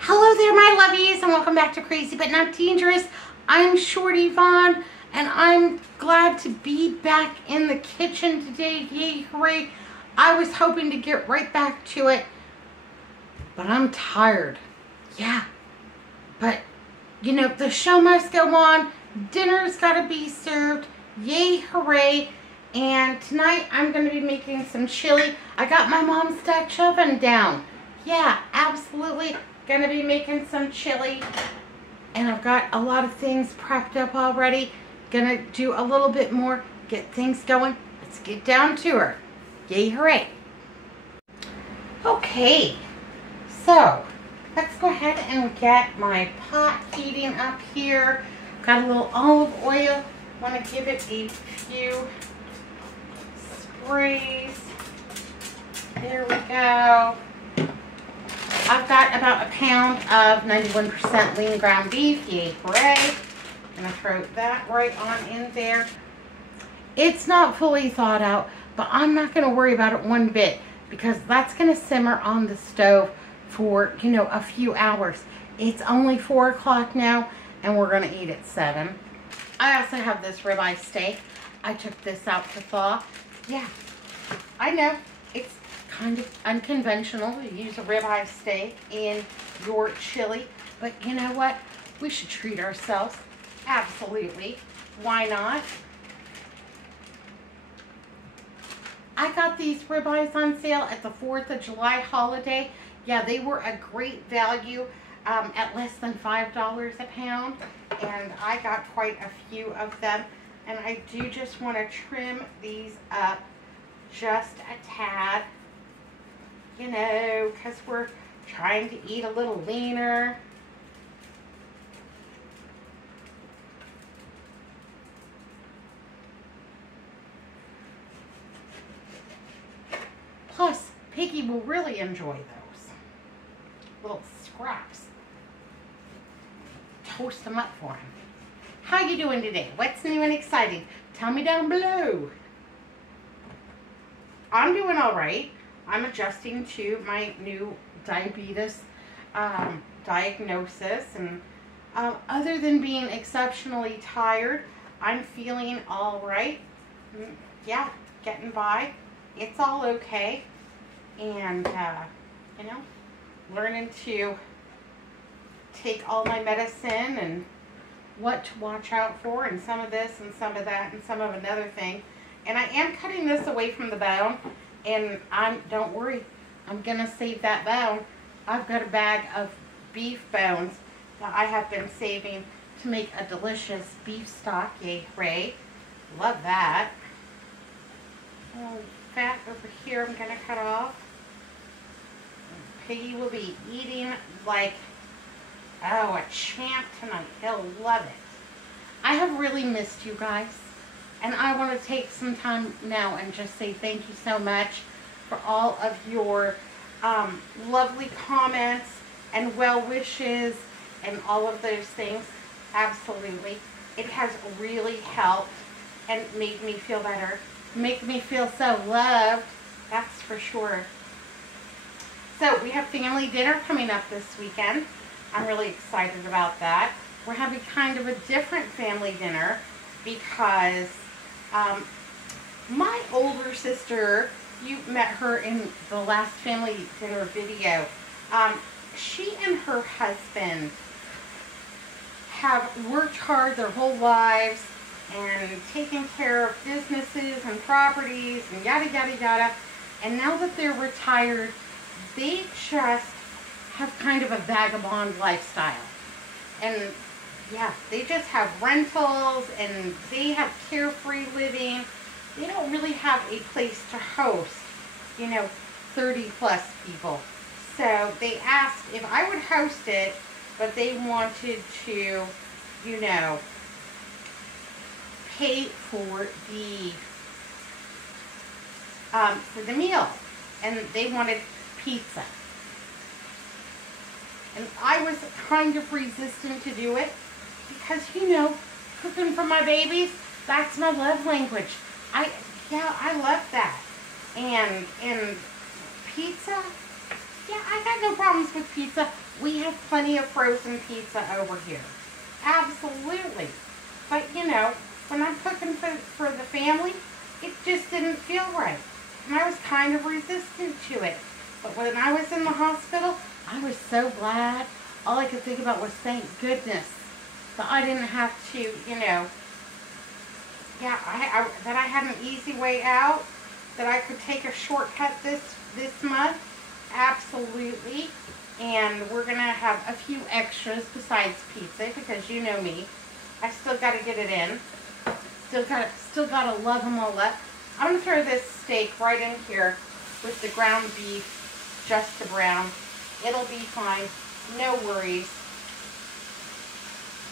Hello there, my lovies, and welcome back to Crazy But Not Dangerous. I'm Shorty Vaughn, and I'm glad to be back in the kitchen today. Yay, hooray. I was hoping to get right back to it, but I'm tired. Yeah, but, you know, the show must go on. Dinner's got to be served. Yay, hooray. And tonight, I'm going to be making some chili. I got my mom's Dutch oven down. Yeah, absolutely. Going to be making some chili. And I've got a lot of things prepped up already. Going to do a little bit more. Get things going. Let's get down to her. Yay, hooray. Okay. So, let's go ahead and get my pot heating up here. Got a little olive oil. Want to give it a few sprays. There we go. I've got about a pound of 91% lean ground beef. Yay, hooray. Gonna throw that right on in there. It's not fully thawed out, but I'm not gonna worry about it one bit because that's gonna simmer on the stove for, you know, a few hours. It's only 4 o'clock now and we're gonna eat at 7. I also have this ribeye steak. I took this out to thaw. Yeah, I know it's kind of unconventional to use a ribeye steak in your chili, but you know what? We should treat ourselves. Absolutely. Why not? I got these ribeyes on sale at the 4th of July holiday. Yeah, they were a great value at less than $5 a pound, and I got quite a few of them, and I do just want to trim these up just a tad. You know, because we're trying to eat a little leaner. Plus, Piggy will really enjoy those little scraps. Toast them up for him. How you doing today? What's new and exciting? Tell me down below. I'm doing all right. I'm adjusting to my new diabetes diagnosis, and other than being exceptionally tired, I'm feeling all right. Yeah, getting by. It's all okay, and you know, learning to take all my medicine and what to watch out for, and some of this and some of that and some of another thing. And I am cutting this away from the bone. And don't worry, I'm going to save that bone. I've got a bag of beef bones that I have been saving to make a delicious beef stock. Yay, hooray. Love that. Fat over here I'm going to cut off. Piggy will be eating like, oh, a champ tonight. He'll love it. I have really missed you guys. And I want to take some time now and just say thank you so much for all of your lovely comments and well wishes and all of those things. Absolutely. It has really helped and made me feel better. Made me feel so loved. That's for sure. So we have family dinner coming up this weekend. I'm really excited about that. We're having kind of a different family dinner because my older sister, you met her in the last family dinner video. She and her husband have worked hard their whole lives and taken care of businesses and properties and yada yada yada. And now that they're retired, they just have kind of a vagabond lifestyle. And yeah, they just have rentals and they have carefree living. They don't really have a place to host, you know, 30 plus people. So they asked if I would host it, but they wanted to, you know, pay for the meal. And they wanted pizza. And I was kind of resistant to do it. Because, you know, cooking for my babies, that's my love language. I love that. And pizza, Yeah, I got no problems with pizza. We have plenty of frozen pizza over here. Absolutely. But, you know, when I'm cooking for the family, it just didn't feel right. And I was kind of resistant to it. But when I was in the hospital, I was so glad. All I could think about was, thank goodness that I didn't have to, you know, yeah, that I had an easy way out, that I could take a shortcut this month. Absolutely. And we're going to have a few extras besides pizza, because you know me. I still got to get it in. Still got to love them all up. I'm going to throw this steak right in here with the ground beef, just the brown. It'll be fine. No worries.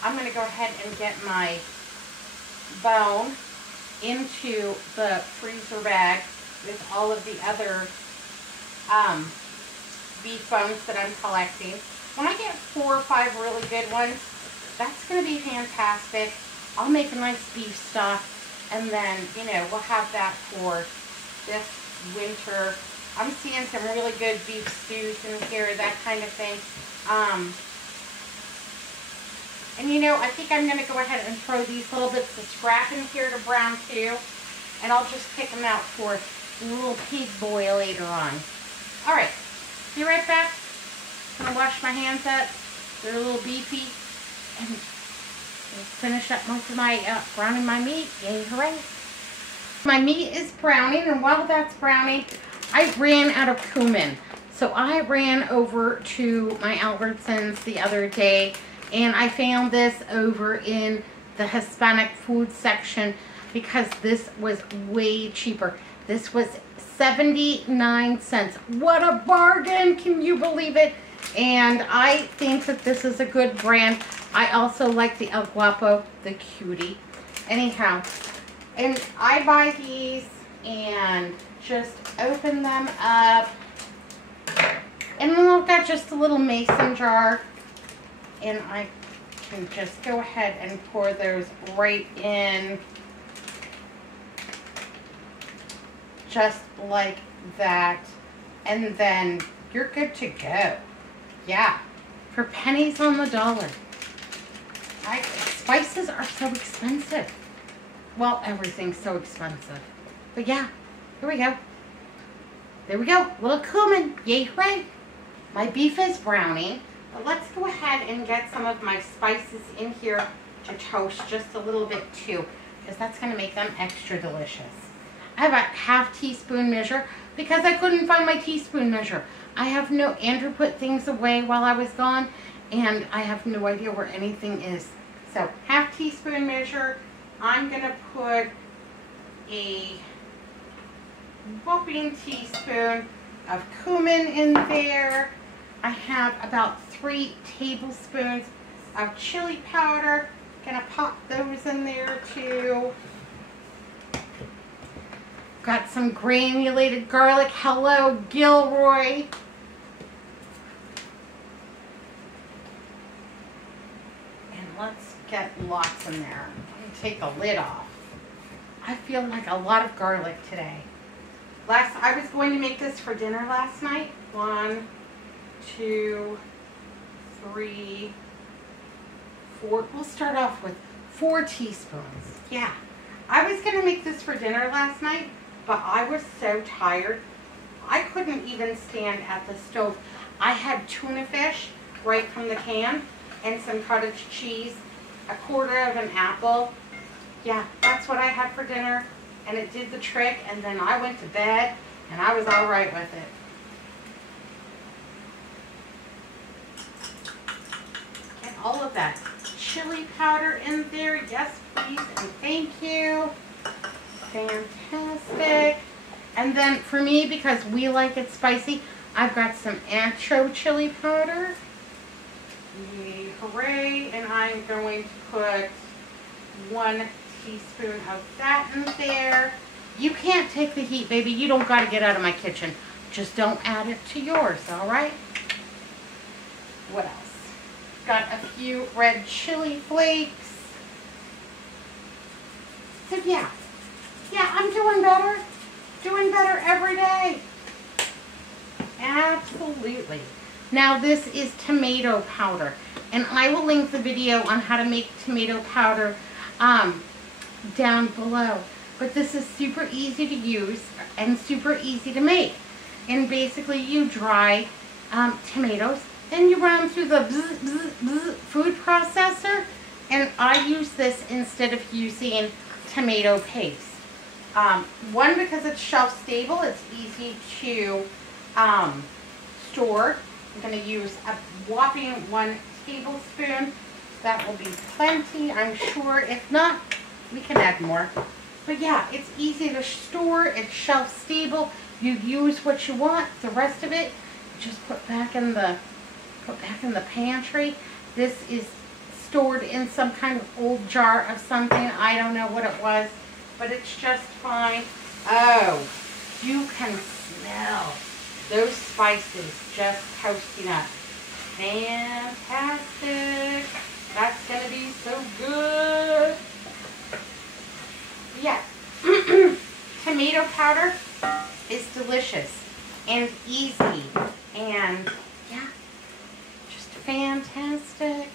I'm going to go ahead and get my bone into the freezer bag with all of the other beef bones that I'm collecting. When I get 4 or 5 really good ones, that's going to be fantastic. I'll make a nice beef stock, and then, you know, we'll have that for this winter. I'm seeing some really good beef stews in here, that kind of thing. And you know, I think I'm going to go ahead and throw these little bits of scrap in here to brown too. And I'll just pick them out for a little pig boy later on. Alright, be right back. I'm going to wash my hands up. They're a little beefy. And finish up most of my browning my meat. Yay, hooray. My meat is browning, and while that's browning, I ran out of cumin. So I ran over to my Albertsons the other day, and I found this over in the Hispanic food section because this was way cheaper. This was 79 cents. What a bargain! Can you believe it? And I think that this is a good brand. I also like the El Guapo, the cutie. Anyhow, and I buy these and just open them up. And then I've got just a little mason jar. And I can just go ahead and pour those right in. Just like that. And then you're good to go. Yeah. For pennies on the dollar. Spices are so expensive. Well, everything's so expensive. But yeah, here we go. There we go. Little cumin. Yay, hooray. My beef is browning. But let's go ahead and get some of my spices in here to toast just a little bit too, because that's going to make them extra delicious. I have a half teaspoon measure because I couldn't find my teaspoon measure. Andrew put things away while I was gone, and I have no idea where anything is. So half teaspoon measure. I'm going to put a whopping teaspoon of cumin in there. I have about 3 tablespoons of chili powder. Gonna pop those in there too. Got some granulated garlic. Hello, Gilroy. And let's get lots in there. Let me take the lid off. I feel like a lot of garlic today. I was going to make this for dinner last night. 1, 2, 3, 4. We'll start off with 4 teaspoons. Yeah. I was going to make this for dinner last night, but I was so tired. I couldn't even stand at the stove. I had tuna fish right from the can and some cottage cheese, a quarter of an apple. Yeah, that's what I had for dinner, and it did the trick, and then I went to bed, and I was all right with it. Get all of that chili powder in there. Yes, please, and thank you. Fantastic. And then for me, because we like it spicy, I've got some ancho chili powder. Yay, hooray. And I'm going to put 1 teaspoon of that in there. You can't take the heat, baby. You don't got to get out of my kitchen. Just don't add it to yours, all right? What else? Got a few red chili flakes. So yeah, I'm doing better. Doing better every day. Absolutely. Now this is tomato powder, and I will link the video on how to make tomato powder down below. But this is super easy to use and super easy to make. And basically you dry tomatoes, then you run them through the food processor, and I use this instead of using tomato paste. One, because it's shelf stable, it's easy to store. I'm going to use a whopping 1 tablespoon. That will be plenty, I'm sure. If not, we can add more. But yeah, it's easy to store. It's shelf stable. You use what you want. The rest of it, just put back in the pantry. This is stored in some kind of old jar of something. I don't know what it was, but it's just fine. Oh, you can smell those spices just toasting up. Fantastic. That's going to be so good. Yeah. Tomato powder is delicious and easy and yeah, just fantastic.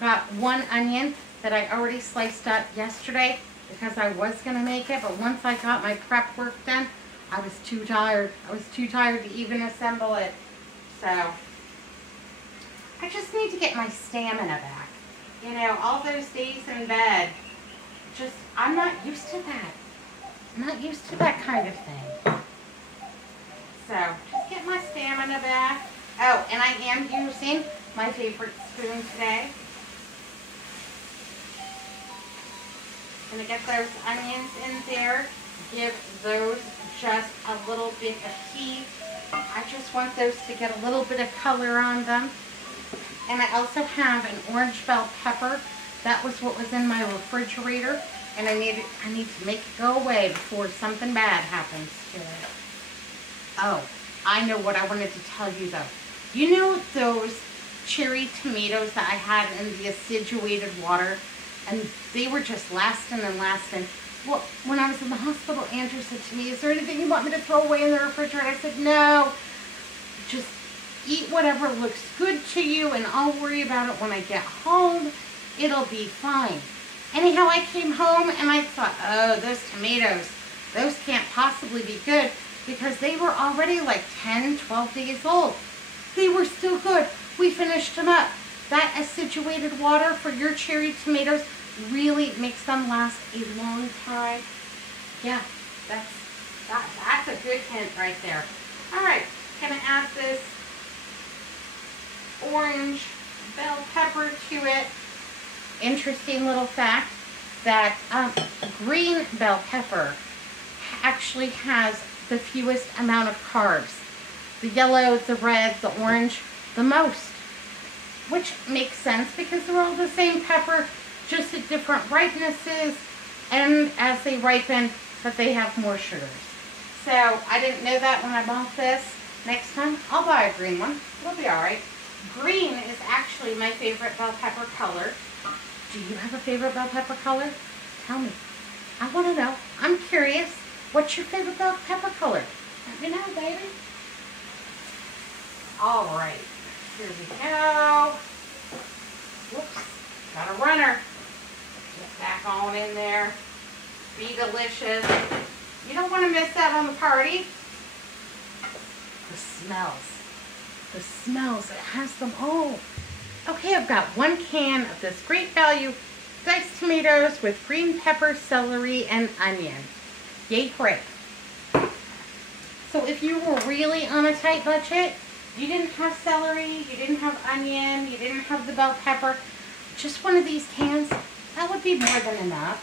Got 1 onion that I already sliced up yesterday because I was going to make it, but once I got my prep work done, I was too tired. I was too tired to even assemble it. So I just need to get my stamina back. You know, all those days in bed, just, I'm not used to that. I'm not used to that kind of thing. So, just get my stamina back. Oh, and I am using my favorite spoon today. I'm going to get those onions in there. Give those just a little bit of heat. I just want those to get a little bit of color on them. And I also have an orange bell pepper. That was what was in my refrigerator. And I need to make it go away before something bad happens to it. Oh, I know what I wanted to tell you though. You know those cherry tomatoes that I had in the acidulated water? And they were just lasting and lasting. Well, when I was in the hospital, Andrew said to me, is there anything you want me to throw away in the refrigerator? I said, no. Just eat whatever looks good to you, and I'll worry about it when I get home. It'll be fine. Anyhow, I came home and I thought, oh, those tomatoes, those can't possibly be good because they were already like 10, 12 days old. They were still good. We finished them up. That acidulated water for your cherry tomatoes really makes them last a long time. Yeah, that's a good hint right there. All right, gonna add this orange bell pepper to it. Interesting little fact that green bell pepper actually has the fewest amount of carbs. The yellow, the red, the orange, the most. Which makes sense because they're all the same pepper, just at different ripenesses, and as they ripen, that they have more sugars. So I didn't know that when I bought this. Next time, I'll buy a green one. It'll be alright. Green is actually my favorite bell pepper color. Do you have a favorite bell pepper color? Tell me. I want to know. I'm curious. What's your favorite bell pepper color? Let me know, baby. Alright. Here we go. Whoops. Got a runner. Get back on in there. Be delicious. You don't want to miss that on the party. The smells. The smells. It has them all. Okay, I've got 1 can of this great value diced tomatoes with green pepper, celery, and onion. Yay, hooray. So if you were really on a tight budget, you didn't have celery, you didn't have onion, you didn't have the bell pepper, just one of these cans, that would be more than enough.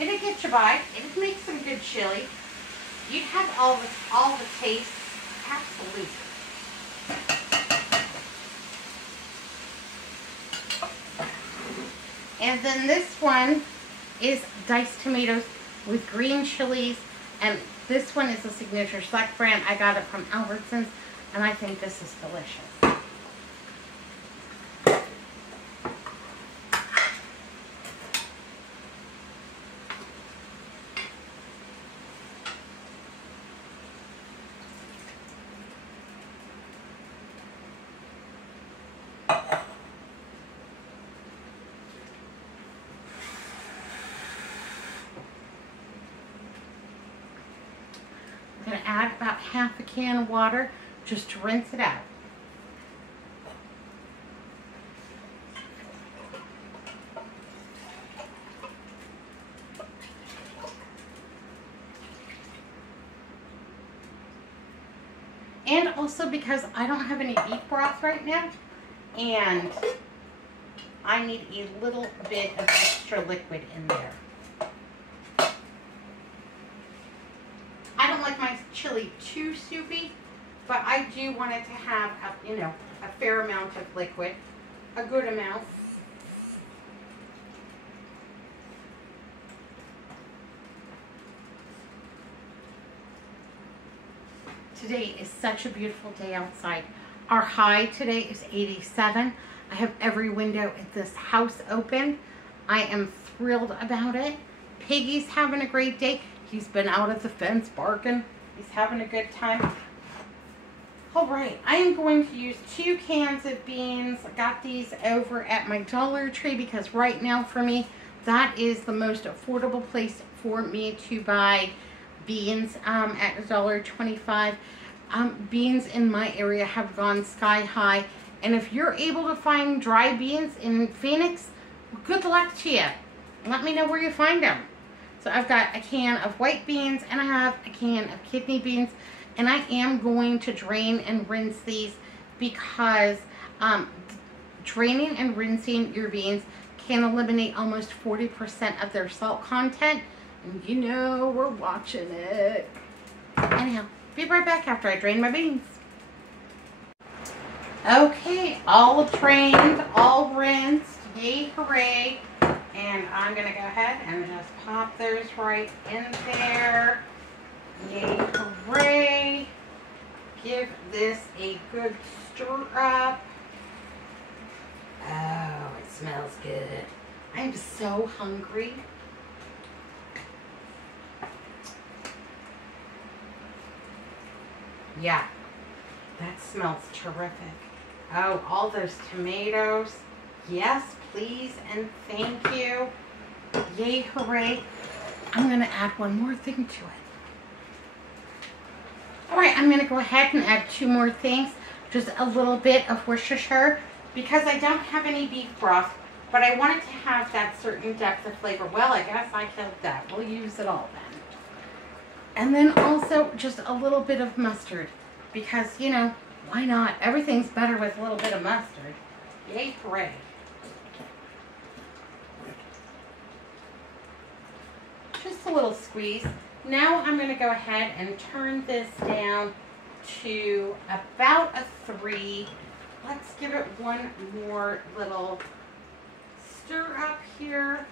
It'd get you by. It'd make some good chili. You'd have all the taste. Absolutely. And then this one is diced tomatoes with green chilies, and this one is a signature select brand. I got it from Albertsons, and I think this is delicious. half a can of water just to rinse it out. And also because I don't have any beef broth right now, and I need a little bit of extra liquid in there. I don't like my chili too soupy, but I do want it to have a, you know, a fair amount of liquid, a good amount. Today is such a beautiful day outside. Our high today is 87. I have every window at this house open. I am thrilled about it. Piggy's having a great day. He's been out at the fence barking. He's having a good time. All right, I am going to use 2 cans of beans. I got these over at my Dollar Tree because right now for me, that is the most affordable place for me to buy beans at $1.25. Beans in my area have gone sky high, and if you're able to find dry beans in Phoenix, good luck to you. Let me know where you find them. So I've got a can of white beans and I have a can of kidney beans, and I am going to drain and rinse these because draining and rinsing your beans can eliminate almost 40% of their salt content. And you know we're watching it. Anyhow, be right back after I drain my beans. Okay, all drained, all rinsed, yay hooray. And I'm gonna go ahead and just pop those right in there. Yay hooray. Give this a good stir up. Oh, it smells good. I'm so hungry. Yeah, that smells terrific. Oh, all those tomatoes. Yes, please and thank you. Yay, hooray. I'm going to add one more thing to it. All right, I'm going to go ahead and add 2 more things. Just a little bit of Worcestershire because I don't have any beef broth, but I wanted to have that certain depth of flavor. Well, I guess I killed that. We'll use it all then. And then also just a little bit of mustard because, you know, why not? Everything's better with a little bit of mustard. Yay, hooray. Just a little squeeze. Now I'm going to go ahead and turn this down to about a 3. Let's give it one more little stir up here.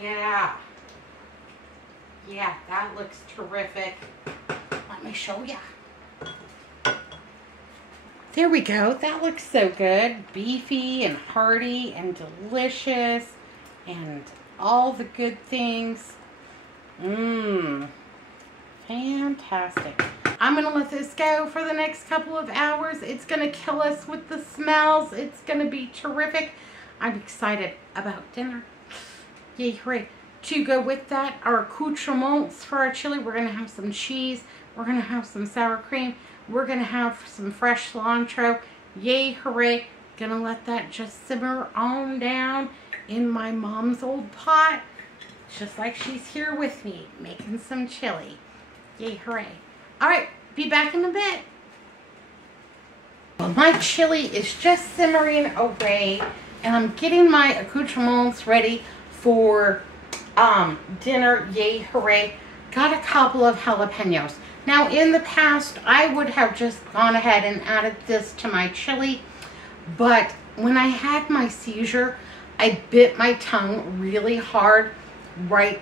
Yeah. Yeah, that looks terrific. Let me show ya. There we go. That looks so good. Beefy and hearty and delicious and all the good things. Mmm. Fantastic. I'm going to let this go for the next couple of hours. It's going to kill us with the smells. It's going to be terrific. I'm excited about dinner. Yay, hooray. To go with that, our accoutrements for our chili, we're going to have some cheese. We're going to have some sour cream. We're going to have some fresh cilantro. Yay, hooray. Going to let that just simmer on down in my mom's old pot. Just like she's here with me, making some chili. Yay, hooray. All right, be back in a bit. Well, my chili is just simmering away, and I'm getting my accoutrements ready for dinner. Yay, hooray. Got a couple of jalapenos. Now, in the past, I would have just gone ahead and added this to my chili, but when I had my seizure, I bit my tongue really hard, right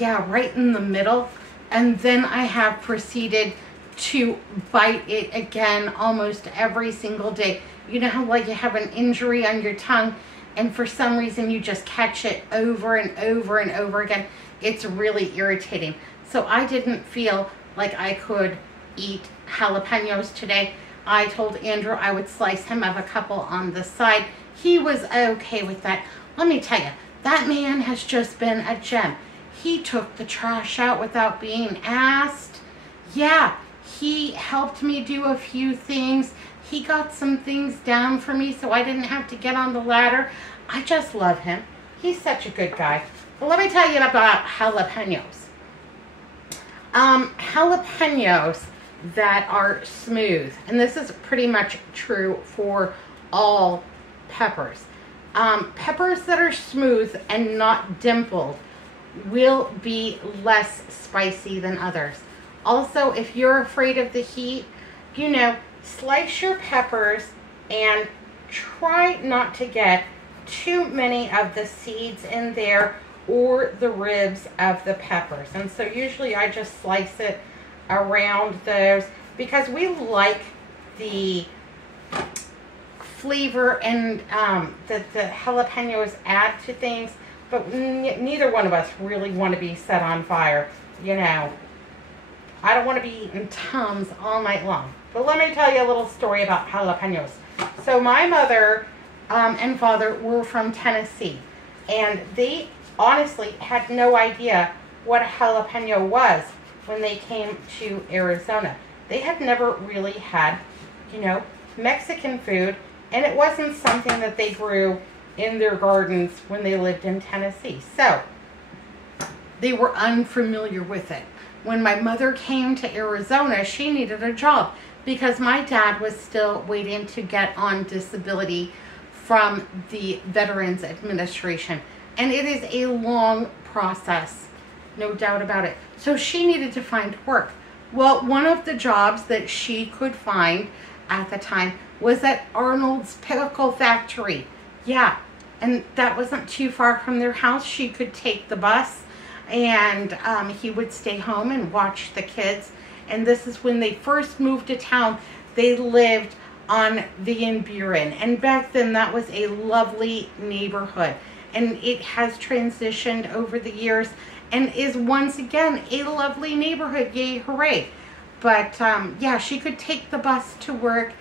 in the middle, and then I have proceeded to bite it again almost every single day. You know how like you have an injury on your tongue and for some reason you just catch it over and over and over again? It's really irritating. So I didn't feel like I could eat jalapenos today. I told Andrew I would slice him up a couple on the side. He was okay with that. Let me tell you, that man has just been a gem. He took the trash out without being asked. yeah, he helped me do a few things. He got some things down for me so I didn't have to get on the ladder. I just love him. He's such a good guy. But let me tell you about jalapenos. Jalapenos that are smooth, and this is pretty much true for all peppers. Peppers that are smooth and not dimpled will be less spicy than others. Also, if you're afraid of the heat, you know, slice your peppers and try not to get too many of the seeds in there or the ribs of the peppers. And so usually I just slice it around those because we like the flavor and that the jalapenos add to things, but neither one of us really want to be set on fire. You know, I don't want to be eating Tums all night long. But let me tell you a little story about jalapenos. So my mother and father were from Tennessee, and they honestly had no idea what a jalapeno was when they came to Arizona. They had never really had, you know, Mexican food, and it wasn't something that they grew in their gardens when they lived in Tennessee. So they were unfamiliar with it. When my mother came to Arizona, she needed a job because my dad was still waiting to get on disability from the Veterans Administration. And it is a long process, no doubt about it. So she needed to find work. Well, one of the jobs that she could find at the time was at Arnold's Pickle Factory. Yeah, and that wasn't too far from their house. She could take the bus, and he would stay home and watch the kids. And this is when they first moved to town. They lived on Van Buren, and back then that was a lovely neighborhood, and it has transitioned over the years and is once again a lovely neighborhood. Yay, hooray. But yeah, she could take the bus to work.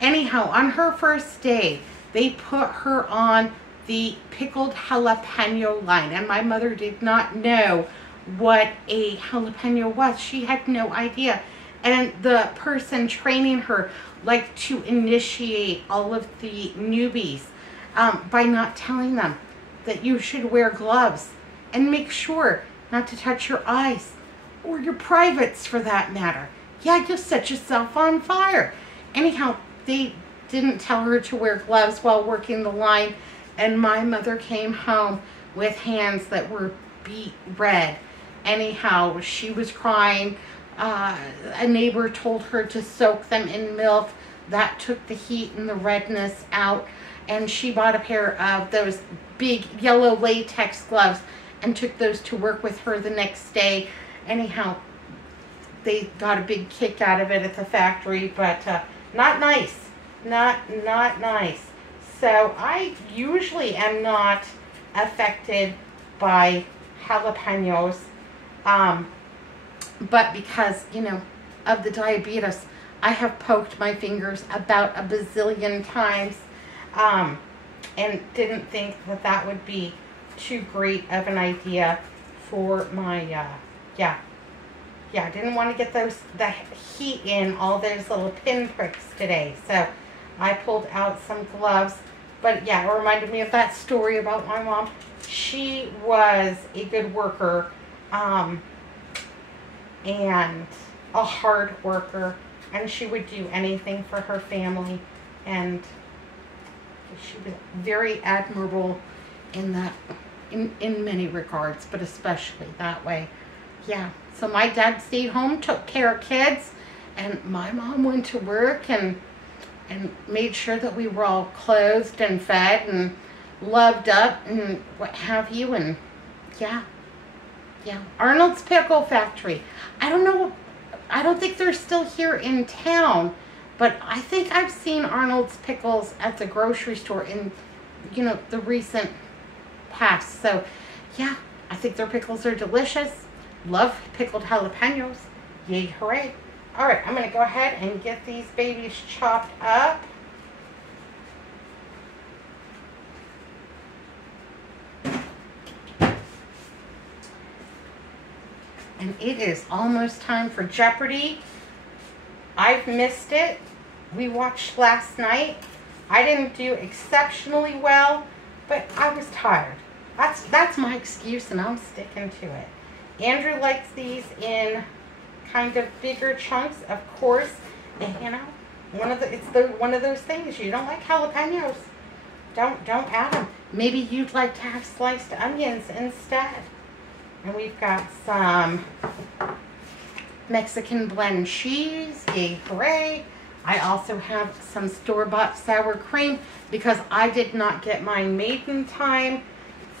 Anyhow, on her first day, they put her on the pickled jalapeno line, and my mother did not know what a jalapeno was. She had no idea. And the person training her liked to initiate all of the newbies by not telling them that you should wear gloves and make sure not to touch your eyes or your privates for that matter. Yeah, you'll set yourself on fire. Anyhow, they didn't tell her to wear gloves while working the line, and my mother came home with hands that were beet red. Anyhow, she was crying. A neighbor told her to soak them in milk. That took the heat and the redness out, and she bought a pair of those big yellow latex gloves and took those to work with her the next day. Anyhow, they got a big kick out of it at the factory, but not nice. Not nice. So I usually am not affected by jalapenos, but because, you know, of the diabetes, I have poked my fingers about a bazillion times, and didn't think that that would be too great of an idea for my, yeah, I didn't want to get the heat in all those little pinpricks today, so I pulled out some gloves. But yeah, it reminded me of that story about my mom. She was a good worker, and a hard worker, and she would do anything for her family, and she was very admirable in that, in many regards, but especially that way. Yeah, so my dad stayed home, took care of kids, and my mom went to work and made sure that we were all clothed and fed and loved up and what have you. And yeah, Arnold's Pickle Factory. I don't know, I don't think they're still here in town, but I think I've seen Arnold's Pickles at the grocery store in, you know, the recent past. So yeah, I think their pickles are delicious. Love pickled jalapenos. Yay, hooray. All right, I'm going to go ahead and get these babies chopped up. and it is almost time for Jeopardy. I've missed it. We watched last night. I didn't do exceptionally well, but I was tired. That's my excuse, and I'm sticking to it. Andrew likes these in kind of bigger chunks, of course. And you know, one of those things. You don't like jalapenos, don't add them. Maybe you'd like to have sliced onions instead. And we've got some Mexican blend cheese. Yay, hooray! I also have some store-bought sour cream because I did not get mine made in time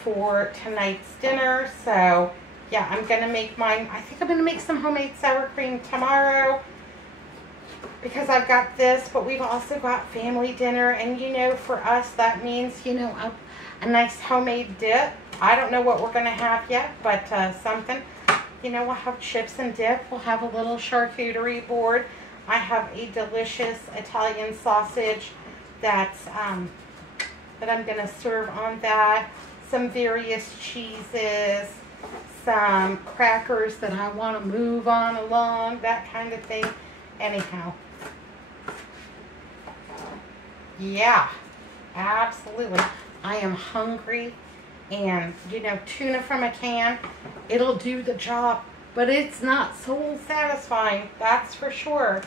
for tonight's dinner. So yeah, I'm gonna make mine. I think I'm gonna make some homemade sour cream tomorrow because I've got this, but we've also got family dinner, and you know, for us that means, you know, a nice homemade dip. I don't know what we're gonna have yet, but something. You know, we'll have chips and dip. We'll have a little charcuterie board. I have a delicious Italian sausage that's that I'm gonna serve on that. Some various cheeses, some crackers that I want to move on along, that kind of thing. Anyhow, yeah, absolutely. I am hungry, and you know, tuna from a can, it'll do the job, but it's not soul satisfying, that's for sure.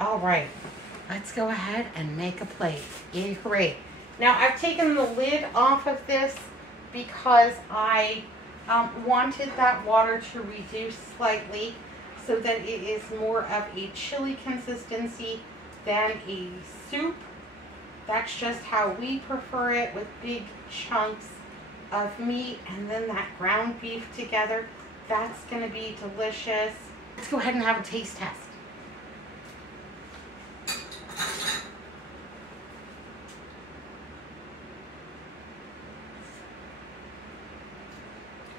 All right, let's go ahead and make a plate. Yay, hooray. Now, I've taken the lid off of this because I wanted that water to reduce slightly so that it is more of a chili consistency than a soup. That's just how we prefer it, with big chunks of meat and then that ground beef together. That's going to be delicious. Let's go ahead and have a taste test.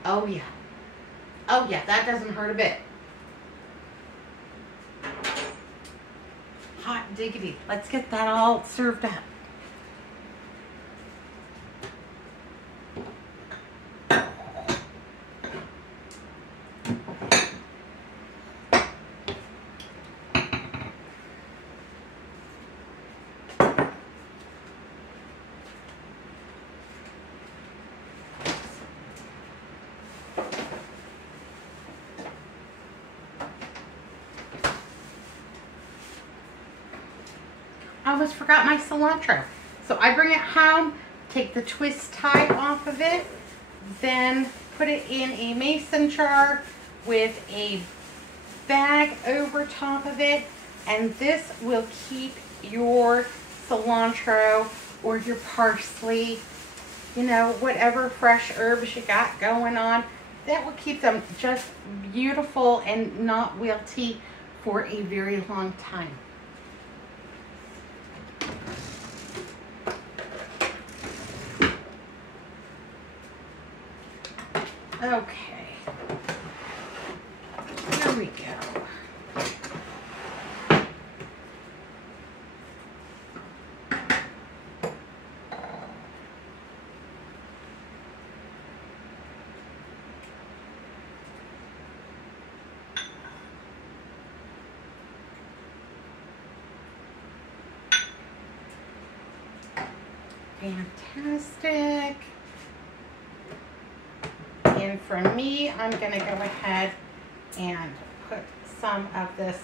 Oh yeah. Oh yeah, that doesn't hurt a bit. Hot diggity. Let's get that all served up. I almost forgot my cilantro. So I bring it home, take the twist tie off of it, then put it in a mason jar with a bag over top of it, and this will keep your cilantro or your parsley, you know, whatever fresh herbs you got going on, that will keep them just beautiful and not wilty for a very long time. Okay, here we go. Fantastic. And for me, I'm going to go ahead and put some of this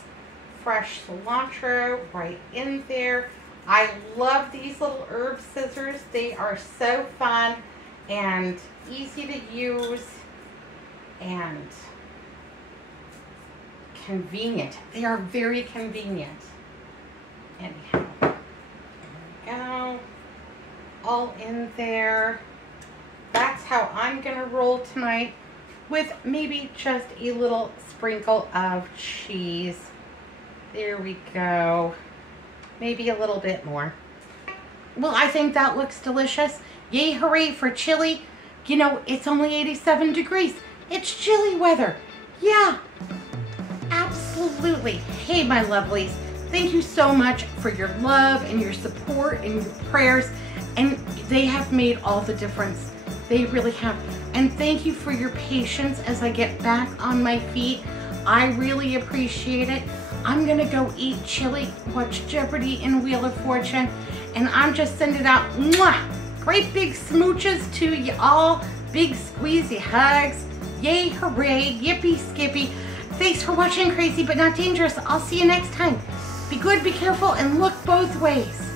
fresh cilantro right in there. I love these little herb scissors. They are so fun and easy to use and convenient. They are very convenient. Anyhow, there we go. All in there. That's how I'm gonna roll tonight, with maybe just a little sprinkle of cheese. There we go. Maybe a little bit more. Well, I think that looks delicious. Yay, hooray for chili. You know, it's only 87 degrees. It's chilly weather. Yeah, absolutely. Hey, my lovelies. Thank you so much for your love and your support and your prayers, and they have made all the difference. They really have. And thank you for your patience as I get back on my feet. I really appreciate it. I'm gonna go eat chili, watch Jeopardy and Wheel of Fortune, and I'm just sending out mwah, great big smooches to you all. Big squeezy hugs. Yay, hooray, yippee skippy. Thanks for watching Crazy But Not Dangerous. I'll see you next time. Be good, be careful, and look both ways.